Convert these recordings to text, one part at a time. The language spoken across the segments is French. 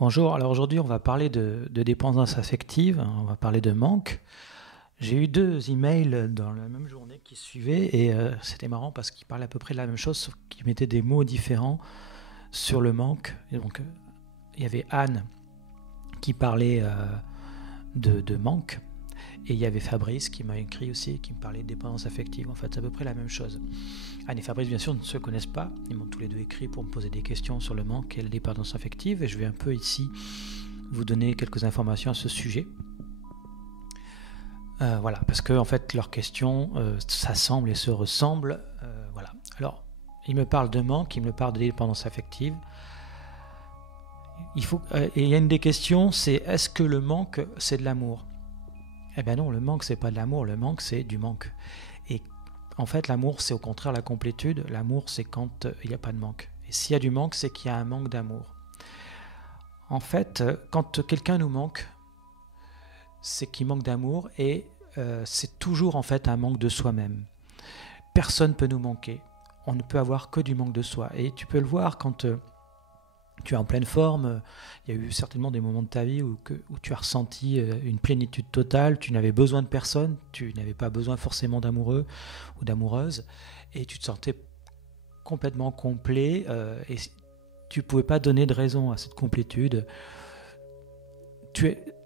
Bonjour, alors aujourd'hui on va parler de dépendance affective, on va parler de manque. J'ai eu deux emails dans la même journée qui suivaient et c'était marrant parce qu'ils parlaient à peu près de la même chose sauf qu'ils mettaient des mots différents sur le manque. Et donc il y avait Anne qui parlait de manque et il y avait Fabrice qui m'a écrit aussi qui me parlait de dépendance affective. En fait c'est à peu près la même chose. Anne et Fabrice bien sûr ne se connaissent pas, ils m'ont tous les deux écrit pour me poser des questions sur le manque et la dépendance affective et je vais un peu ici vous donner quelques informations à ce sujet. Voilà, parce que en fait leurs questions s'assemblent et se ressemblent. Voilà. Alors, ils me parlent de manque, ils me parlent de dépendance affective. Et il y a une des questions, c'est est-ce que le manque c'est de l'amour? Eh bien non, le manque c'est pas de l'amour, le manque c'est du manque. Et en fait l'amour c'est au contraire la complétude. L'amour c'est quand il n'y a pas de manque. Et s'il y a du manque, c'est qu'il y a un manque d'amour. En fait, quand quelqu'un nous manque, c'est qu'il manque d'amour et c'est toujours en fait un manque de soi-même. Personne ne peut nous manquer. On ne peut avoir que du manque de soi. Et tu peux le voir quand tu es en pleine forme. Il y a eu certainement des moments de ta vie où tu as ressenti une plénitude totale. Tu n'avais besoin de personne. Tu n'avais pas besoin forcément d'amoureux ou d'amoureuse. Et tu te sentais complètement complet. Et tu ne pouvais pas donner de raison à cette complétude.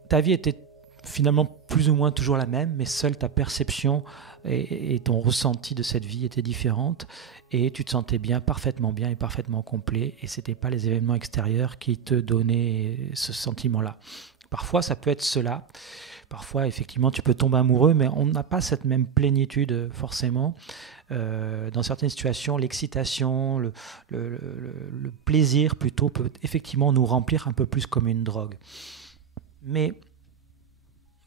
Ta vie était finalement plus ou moins toujours la même, mais seule ta perception et ton ressenti de cette vie étaient différentes et tu te sentais parfaitement bien et parfaitement complet et c'était pas les événements extérieurs qui te donnaient ce sentiment-là. Parfois ça peut être cela, parfois effectivement tu peux tomber amoureux, mais on n'a pas cette même plénitude forcément. Dans certaines situations, l'excitation, le plaisir plutôt peut effectivement nous remplir un peu plus comme une drogue. Mais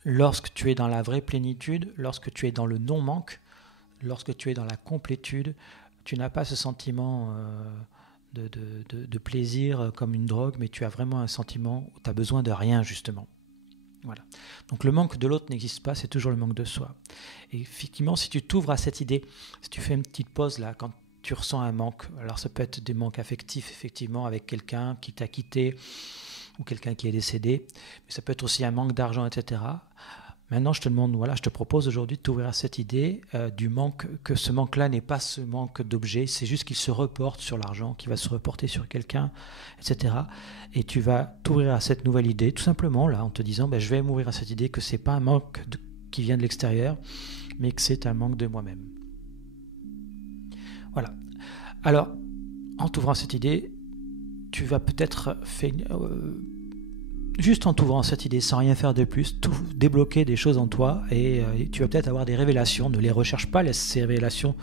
lorsque tu es dans la vraie plénitude, lorsque tu es dans le non-manque, lorsque tu es dans la complétude, tu n'as pas ce sentiment de plaisir comme une drogue, mais tu as vraiment un sentiment où tu as besoin de rien, justement. Voilà. Donc le manque de l'autre n'existe pas, c'est toujours le manque de soi. Et effectivement, si tu t'ouvres à cette idée, si tu fais une petite pause là, quand tu ressens un manque, alors ça peut être des manques affectifs, effectivement, avec quelqu'un qui t'a quitté, ou quelqu'un qui est décédé, mais ça peut être aussi un manque d'argent, etc. Maintenant, je te propose aujourd'hui de t'ouvrir à cette idée du manque, que ce manque-là n'est pas ce manque d'objet, c'est juste qu'il se reporte sur l'argent, qu'il va se reporter sur quelqu'un, etc. Et tu vas t'ouvrir à cette nouvelle idée, tout simplement, là, en te disant, je vais m'ouvrir à cette idée que c'est pas un manque qui vient de l'extérieur, mais que c'est un manque de moi-même. Voilà. Alors, en t'ouvrant à cette idée, tu vas peut-être juste en t'ouvrant cette idée, sans rien faire de plus, débloquer des choses en toi et tu vas peut-être avoir des révélations. Ne les recherche pas, laisse ces révélations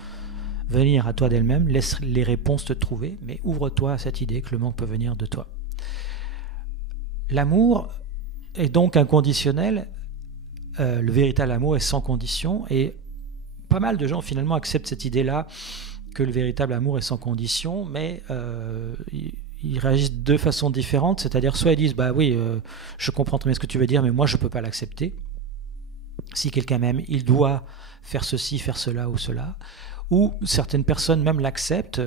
venir à toi d'elles-mêmes, laisse les réponses te trouver, mais ouvre-toi à cette idée que le manque peut venir de toi. L'amour est donc inconditionnel, le véritable amour est sans condition et pas mal de gens finalement acceptent cette idée-là que le véritable amour est sans condition, mais ils réagissent de façon différente, c'est-à-dire soit ils disent oui, je comprends très bien ce que tu veux dire, mais moi je ne peux pas l'accepter. Si quelqu'un m'aime, il doit faire ceci, faire cela ou cela. Ou certaines personnes même l'acceptent,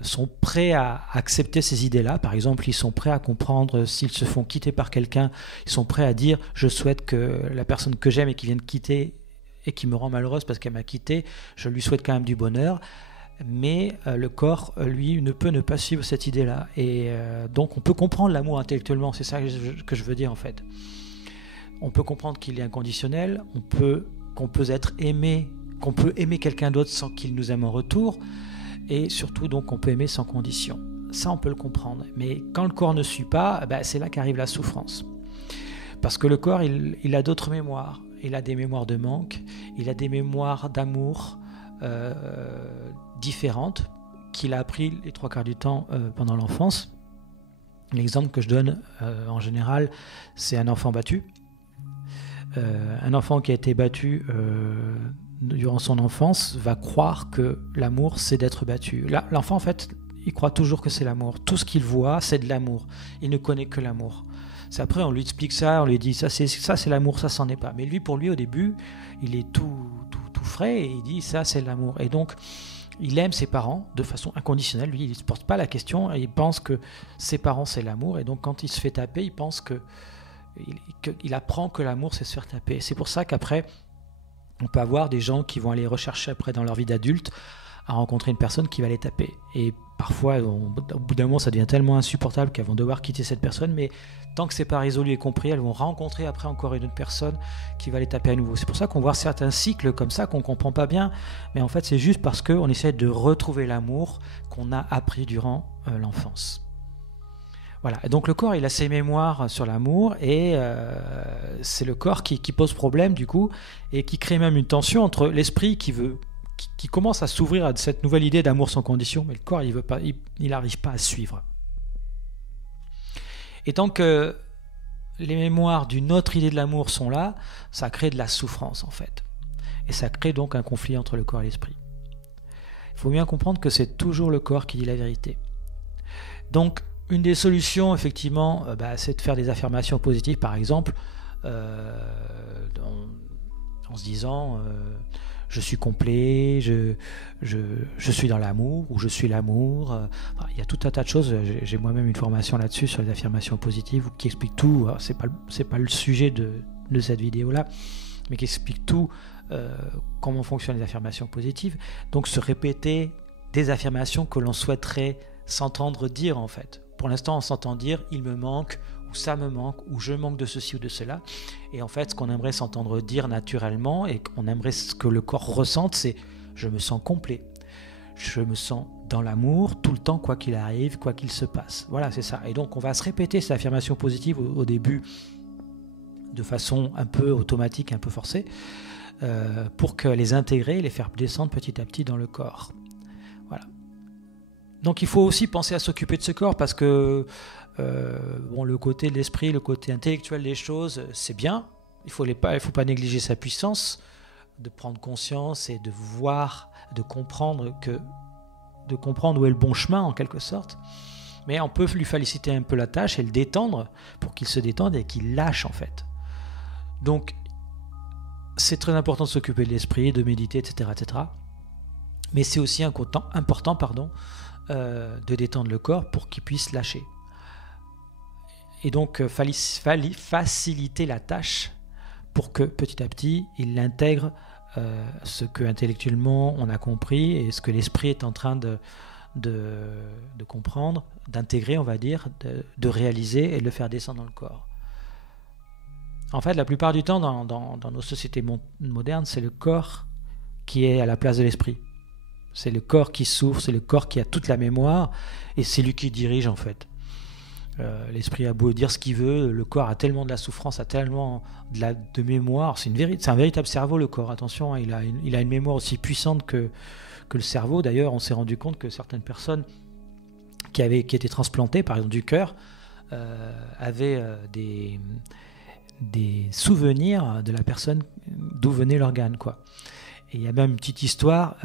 sont prêts à accepter ces idées-là. Par exemple, ils sont prêts à comprendre s'ils se font quitter par quelqu'un, ils sont prêts à dire je souhaite que la personne que j'aime et qui vient de quitter et qui me rend malheureuse parce qu'elle m'a quitté, je lui souhaite quand même du bonheur. Mais le corps, lui, ne peut ne pas suivre cette idée-là. Et donc on peut comprendre l'amour intellectuellement, c'est ça que je veux dire en fait. On peut comprendre qu'il est inconditionnel, qu'on peut être aimé, qu'on peut aimer quelqu'un d'autre sans qu'il nous aime en retour, et surtout donc on peut aimer sans condition. Ça on peut le comprendre. Mais quand le corps ne suit pas, c'est là qu'arrive la souffrance. Parce que le corps, il a d'autres mémoires. Il a des mémoires de manque, il a des mémoires d'amour, différentes qu'il a appris les trois quarts du temps pendant l'enfance. L'exemple que je donne en général, c'est un enfant battu. Un enfant qui a été battu durant son enfance va croire que l'amour, c'est d'être battu. L'enfant, en fait, il croit toujours que c'est l'amour. Tout ce qu'il voit, c'est de l'amour. Il ne connaît que l'amour. C'est après, on lui explique ça, on lui dit ça c'est l'amour, ça c'en est pas. Mais pour lui, au début, il est tout frais et il dit ça c'est l'amour. Et donc Il aime ses parents de façon inconditionnelle. Lui, il ne se pose pas la question. Et il pense que ses parents, c'est l'amour. Et donc, quand il se fait taper, il pense qu'il apprend que l'amour, c'est se faire taper. C'est pour ça qu'après, on peut avoir des gens qui vont aller rechercher après dans leur vie d'adulte à rencontrer une personne qui va les taper. Et parfois, au bout d'un moment, ça devient tellement insupportable qu'elles vont devoir quitter cette personne. Mais tant que c'est pas résolu et compris, elles vont rencontrer après encore une autre personne qui va les taper à nouveau. C'est pour ça qu'on voit certains cycles comme ça qu'on comprend pas bien. Mais en fait, c'est juste parce qu'on essaie de retrouver l'amour qu'on a appris durant l'enfance. Voilà. Et donc le corps, il a ses mémoires sur l'amour et c'est le corps qui pose problème du coup et qui crée même une tension entre l'esprit qui commence à s'ouvrir à cette nouvelle idée d'amour sans condition, mais le corps, il n'arrive pas à suivre. Et tant que les mémoires d'une autre idée de l'amour sont là, ça crée de la souffrance en fait. Et ça crée donc un conflit entre le corps et l'esprit. Il faut bien comprendre que c'est toujours le corps qui dit la vérité. Donc, une des solutions, effectivement, c'est de faire des affirmations positives, par exemple, en se disant je suis complet, je suis dans l'amour, ou je suis l'amour. Il y a tout un tas de choses. J'ai moi-même une formation là-dessus sur les affirmations positives qui explique tout. C'est pas le sujet de cette vidéo-là, mais qui explique tout, comment fonctionnent les affirmations positives. Donc se répéter des affirmations que l'on souhaiterait s'entendre dire en fait. Pour l'instant, on s'entend dire « il me manque » ou « ça me manque » ou « je manque de ceci ou de cela ». Et en fait, ce qu'on aimerait s'entendre dire naturellement et qu'on aimerait ce que le corps ressente, c'est « je me sens complet ». Je me sens dans l'amour tout le temps, quoi qu'il arrive, quoi qu'il se passe. Voilà, c'est ça. Et donc, on va se répéter ces affirmations positives au début de façon un peu automatique, un peu forcée, pour que les intégrer et les faire descendre petit à petit dans le corps. Voilà. Donc il faut aussi penser à s'occuper de ce corps parce que le côté de l'esprit, le côté intellectuel des choses, c'est bien. Il ne faut pas négliger sa puissance, de prendre conscience et de voir, de comprendre où est le bon chemin en quelque sorte. Mais on peut lui faciliter un peu la tâche et le détendre pour qu'il se détende et qu'il lâche en fait. Donc c'est très important de s'occuper de l'esprit, de méditer, etc. etc. Mais c'est aussi important de détendre le corps pour qu'il puisse lâcher. Et donc, faciliter la tâche pour que petit à petit, il intègre ce que intellectuellement on a compris et ce que l'esprit est en train de comprendre, d'intégrer, on va dire, de réaliser et de le faire descendre dans le corps. En fait, la plupart du temps, dans nos sociétés modernes, c'est le corps qui est à la place de l'esprit. C'est le corps qui souffre, c'est le corps qui a toute la mémoire, et c'est lui qui dirige en fait. L'esprit a beau dire ce qu'il veut, le corps a tellement de la souffrance, a tellement de mémoire. C'est un véritable cerveau le corps, attention, il a une mémoire aussi puissante que le cerveau. D'ailleurs, on s'est rendu compte que certaines personnes qui étaient transplantées, par exemple du cœur, avaient des souvenirs de la personne d'où venait l'organe, quoi. Et il y a même une petite histoire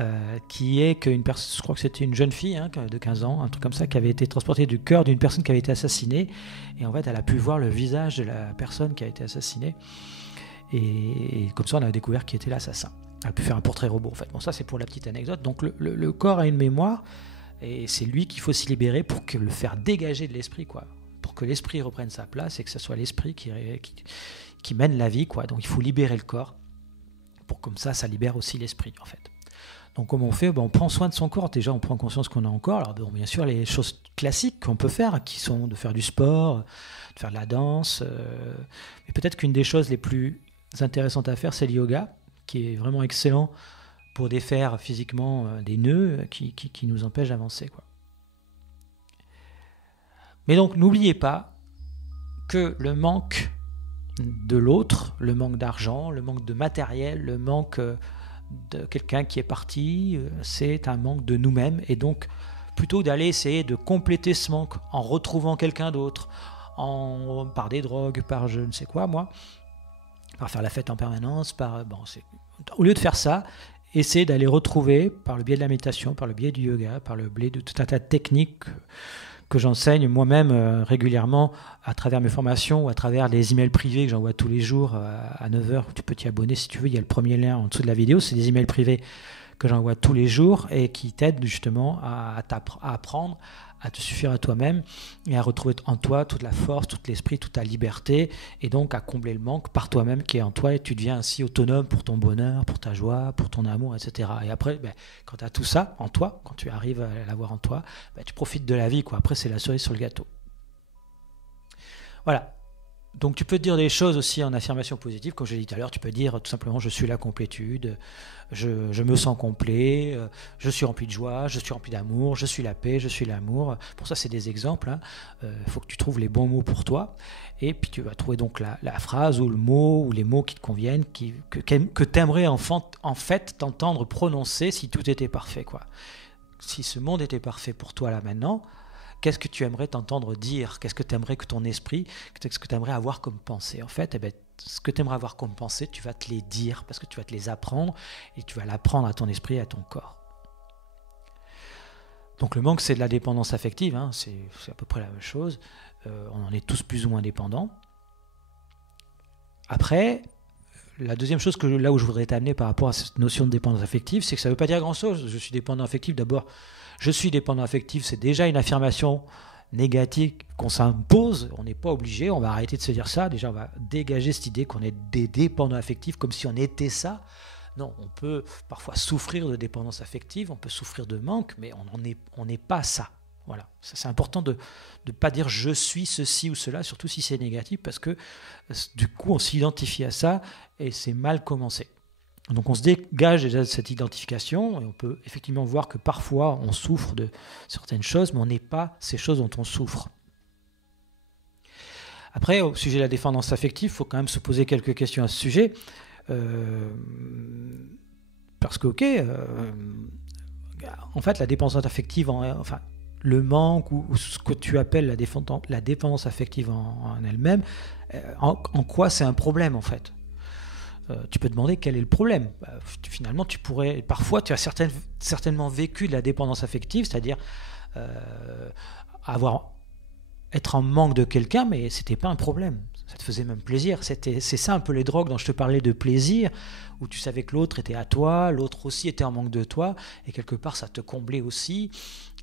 qui est qu'une personne, je crois que c'était une jeune fille de 15 ans, un truc comme ça, qui avait été transportée du cœur d'une personne qui avait été assassinée. Et en fait, elle a pu voir le visage de la personne qui a été assassinée. Et comme ça, on a découvert qui était l'assassin. Elle a pu faire un portrait robot, en fait. Bon, ça, c'est pour la petite anecdote. Donc, le corps a une mémoire, et c'est lui qu'il faut s'y libérer pour le faire dégager de l'esprit, quoi. Pour que l'esprit reprenne sa place et que ce soit l'esprit qui mène la vie, quoi. Donc, il faut libérer le corps. Pour comme ça libère aussi l'esprit en fait. Donc comment on fait ? On prend soin de son corps. Déjà, on prend conscience qu'on a un corps. Alors bien sûr, les choses classiques qu'on peut faire, qui sont de faire du sport, de faire de la danse. Mais peut-être qu'une des choses les plus intéressantes à faire, c'est le yoga, qui est vraiment excellent pour défaire physiquement des nœuds qui nous empêchent d'avancer, quoi. Mais donc, n'oubliez pas que le manque de l'autre, le manque d'argent, le manque de matériel, le manque de quelqu'un qui est parti, c'est un manque de nous-mêmes. Et donc, plutôt d'aller essayer de compléter ce manque en retrouvant quelqu'un d'autre, par des drogues, par je ne sais quoi, par faire la fête en permanence, au lieu de faire ça, essayez d'aller retrouver, par le biais de la méditation, par le biais du yoga, par le biais de tout un tas de techniques que j'enseigne moi-même régulièrement à travers mes formations ou à travers des emails privés que j'envoie tous les jours à 9h. Tu peux t'y abonner si tu veux, il y a le premier lien en dessous de la vidéo, c'est des emails privés que j'envoie tous les jours et qui t'aident justement à apprendre à te suffire à toi-même et à retrouver en toi toute la force, tout l'esprit, toute ta liberté, et donc à combler le manque par toi-même qui est en toi, et tu deviens ainsi autonome pour ton bonheur, pour ta joie, pour ton amour, etc. Et après, quand tu as tout ça en toi, quand tu arrives à l'avoir en toi, tu profites de la vie, quoi. Après, c'est la cerise sur le gâteau. Voilà. Donc tu peux te dire des choses aussi en affirmation positive, comme je l'ai dit tout à l'heure, tu peux dire tout simplement je suis la complétude, je me sens complet, je suis rempli de joie, je suis rempli d'amour, je suis la paix, je suis l'amour. Pour ça c'est des exemples, faut que tu trouves les bons mots pour toi, et puis tu vas trouver donc la phrase ou le mot ou les mots qui te conviennent, que tu aimerais en fait t'entendre prononcer si tout était parfait, quoi. Si ce monde était parfait pour toi là maintenant, qu'est-ce que tu aimerais t'entendre dire? Qu'est-ce que tu aimerais que ton esprit, qu'est-ce que tu aimerais avoir comme pensée? En fait, ce que tu aimerais avoir comme pensée, tu vas te les dire parce que tu vas te les apprendre et tu vas l'apprendre à ton esprit et à ton corps. Donc le manque, c'est de la dépendance affective, c'est à peu près la même chose. On en est tous plus ou moins dépendants. Après, la deuxième chose là où je voudrais t'amener par rapport à cette notion de dépendance affective, c'est que ça ne veut pas dire grand-chose. Je suis dépendant affectif, d'abord. Je suis dépendant affectif, c'est déjà une affirmation négative qu'on s'impose. On n'est pas obligé, on va arrêter de se dire ça. Déjà, on va dégager cette idée qu'on est des dépendants affectifs comme si on était ça. Non, on peut parfois souffrir de dépendance affective, on peut souffrir de manque, mais on n'est pas ça. Voilà. C'est important de ne pas dire je suis ceci ou cela, surtout si c'est négatif, parce que du coup, on s'identifie à ça et c'est mal commencé. Donc on se dégage déjà de cette identification et on peut effectivement voir que parfois on souffre de certaines choses, mais on n'est pas ces choses dont on souffre. Après, au sujet de la dépendance affective, il faut quand même se poser quelques questions à ce sujet. Parce que, en fait, la dépendance affective, le manque ou ce que tu appelles la dépendance affective en elle-même, en quoi c'est un problème en fait? Tu peux te demander quel est le problème. Finalement, parfois tu as certainement vécu de la dépendance affective, c'est-à-dire être en manque de quelqu'un, mais c'était pas un problème. Ça te faisait même plaisir. C'est ça un peu les drogues dont je te parlais de plaisir, où tu savais que l'autre était à toi, l'autre aussi était en manque de toi, et quelque part ça te comblait aussi.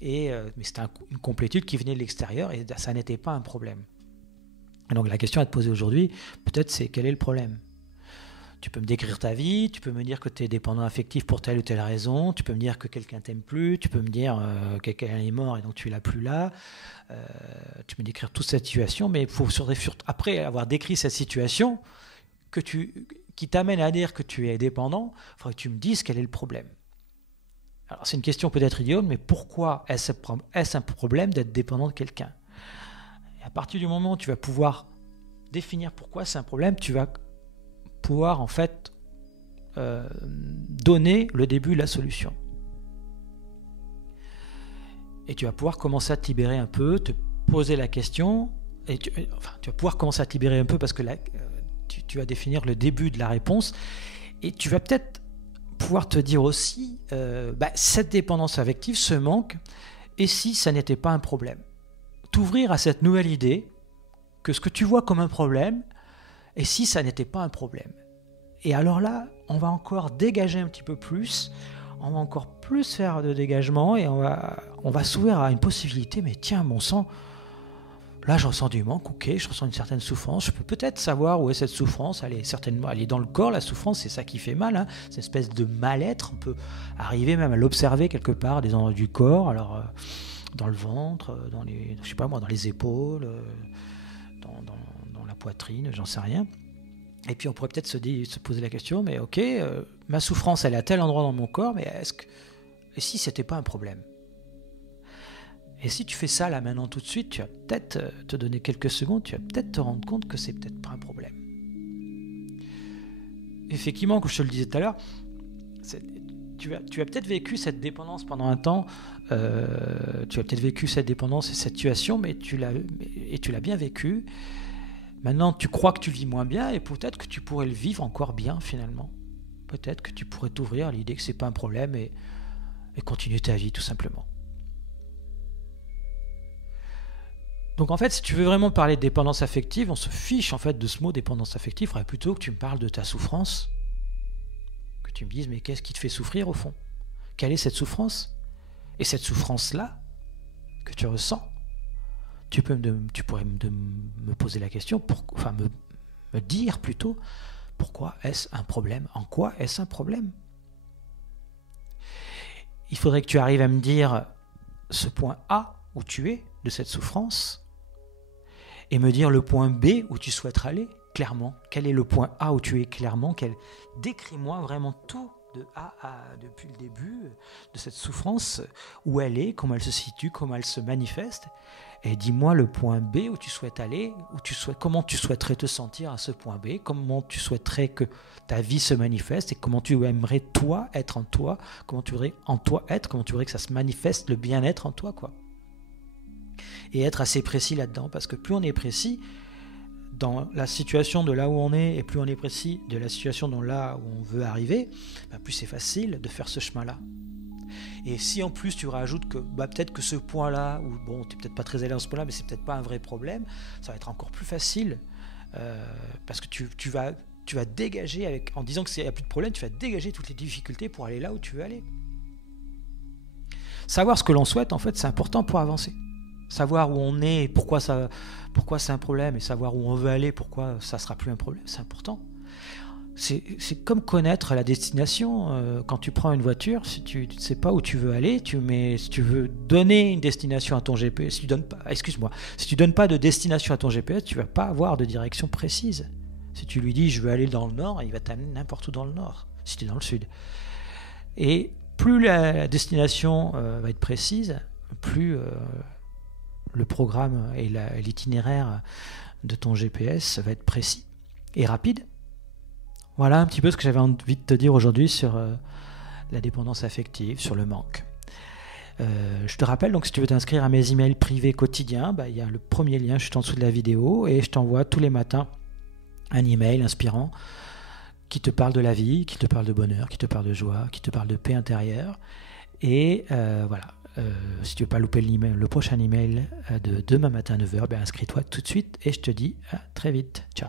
Mais c'était une complétude qui venait de l'extérieur, et ça n'était pas un problème. Et donc la question à te poser aujourd'hui, peut-être, c'est quel est le problème? Tu peux me décrire ta vie, tu peux me dire que tu es dépendant affectif pour telle ou telle raison, tu peux me dire que quelqu'un t'aime plus, tu peux me dire que quelqu'un est mort et donc tu l'as plus là, tu peux me décrire toute cette situation, mais il faut après avoir décrit cette situation qui t'amène à dire que tu es dépendant, il faudrait que tu me dises quel est le problème. Alors c'est une question peut-être idiote, mais pourquoi est-ce un problème d'être dépendant de quelqu'un? Et à partir du moment où tu vas pouvoir définir pourquoi c'est un problème, tu vas pouvoir en fait donner le début de la solution. Et tu vas pouvoir commencer à te libérer un peu, te poser la question, et tu vas pouvoir commencer à te libérer un peu parce que là, tu vas définir le début de la réponse, et tu vas peut-être pouvoir te dire aussi, cette dépendance affective, ce manque, et si ça n'était pas un problème? T'ouvrir à cette nouvelle idée que ce que tu vois comme un problème, et si ça n'était pas un problème? Et alors là, on va encore dégager un petit peu plus, on va encore plus faire de dégagement et on va s'ouvrir à une possibilité, mais tiens, bon sang, là je ressens du manque, ok, je ressens une certaine souffrance, je peux peut-être savoir où est cette souffrance, elle est dans le corps, la souffrance, c'est ça qui fait mal, c'est une espèce de mal-être, on peut arriver même à l'observer quelque part, des endroits du corps, alors dans le ventre, dans les épaules, dans la poitrine, j'en sais rien. Et puis on pourrait peut-être se poser la question, mais ok, ma souffrance elle est à tel endroit dans mon corps, mais et si c'était pas un problème? Et si tu fais ça là maintenant tout de suite, tu vas peut-être te donner quelques secondes, tu vas peut-être te rendre compte que c'est peut-être pas un problème. Effectivement, comme je te le disais tout à l'heure, tu as peut-être vécu cette dépendance pendant un temps, tu as peut-être vécu cette dépendance et cette situation, mais tu l'as bien vécu. Maintenant, tu crois que tu le vis moins bien et peut-être que tu pourrais le vivre encore bien finalement. Peut-être que tu pourrais t'ouvrir à l'idée que c'est pas un problème et continuer ta vie tout simplement. Donc en fait, si tu veux vraiment parler de dépendance affective, on se fiche en fait de ce mot dépendance affective. Il faudrait plutôt que tu me parles de ta souffrance, que tu me dises mais qu'est-ce qui te fait souffrir au fond? Quelle est cette souffrance? Et cette souffrance-là que tu ressens, tu pourrais me poser la question, me dire plutôt, pourquoi est-ce un problème? En quoi est-ce un problème? Il faudrait que tu arrives à me dire ce point A où tu es de cette souffrance et me dire le point B où tu souhaiterais aller clairement. Quel est le point A où tu es clairement? Décris-moi vraiment tout de A à depuis le début de cette souffrance, où elle est, comment elle se situe, comment elle se manifeste. Et dis-moi le point B où tu souhaites aller, comment tu souhaiterais te sentir à ce point B, comment tu souhaiterais que ta vie se manifeste et comment tu aimerais toi être en toi, comment tu voudrais en toi être, comment tu voudrais que ça se manifeste, le bien-être en toi, quoi. Et être assez précis là-dedans, parce que plus on est précis dans la situation de là où on est, et plus on est précis de la situation dans là où on veut arriver, plus c'est facile de faire ce chemin-là. Et si en plus tu rajoutes que peut-être que ce point-là, ou bon, tu n'es peut-être pas très allé dans ce point-là, mais c'est peut-être pas un vrai problème, ça va être encore plus facile, parce que tu vas dégager, en disant qu'il n'y a plus de problème, tu vas dégager toutes les difficultés pour aller là où tu veux aller. Savoir ce que l'on souhaite, en fait, c'est important pour avancer. Savoir où on est, pourquoi c'est un problème, et savoir où on veut aller, pourquoi ça ne sera plus un problème, c'est important. C'est comme connaître la destination. Quand tu prends une voiture, si tu ne sais pas où tu veux aller, si tu veux donner une destination à ton GPS, si tu donnes pas de destination à ton GPS, tu ne vas pas avoir de direction précise. Si tu lui dis je veux aller dans le nord, il va t'amener n'importe où dans le nord, si tu es dans le sud. Et plus la destination va être précise, plus le programme et l'itinéraire de ton GPS va être précis et rapide. Voilà un petit peu ce que j'avais envie de te dire aujourd'hui sur la dépendance affective, sur le manque. Je te rappelle, donc si tu veux t'inscrire à mes emails privés quotidiens, il y a le premier lien juste en dessous de la vidéo et je t'envoie tous les matins un email inspirant qui te parle de la vie, qui te parle de bonheur, qui te parle de joie, qui te parle de paix intérieure. Et voilà, si tu ne veux pas louper le prochain email de demain matin à 9h, inscris-toi tout de suite et je te dis à très vite. Ciao.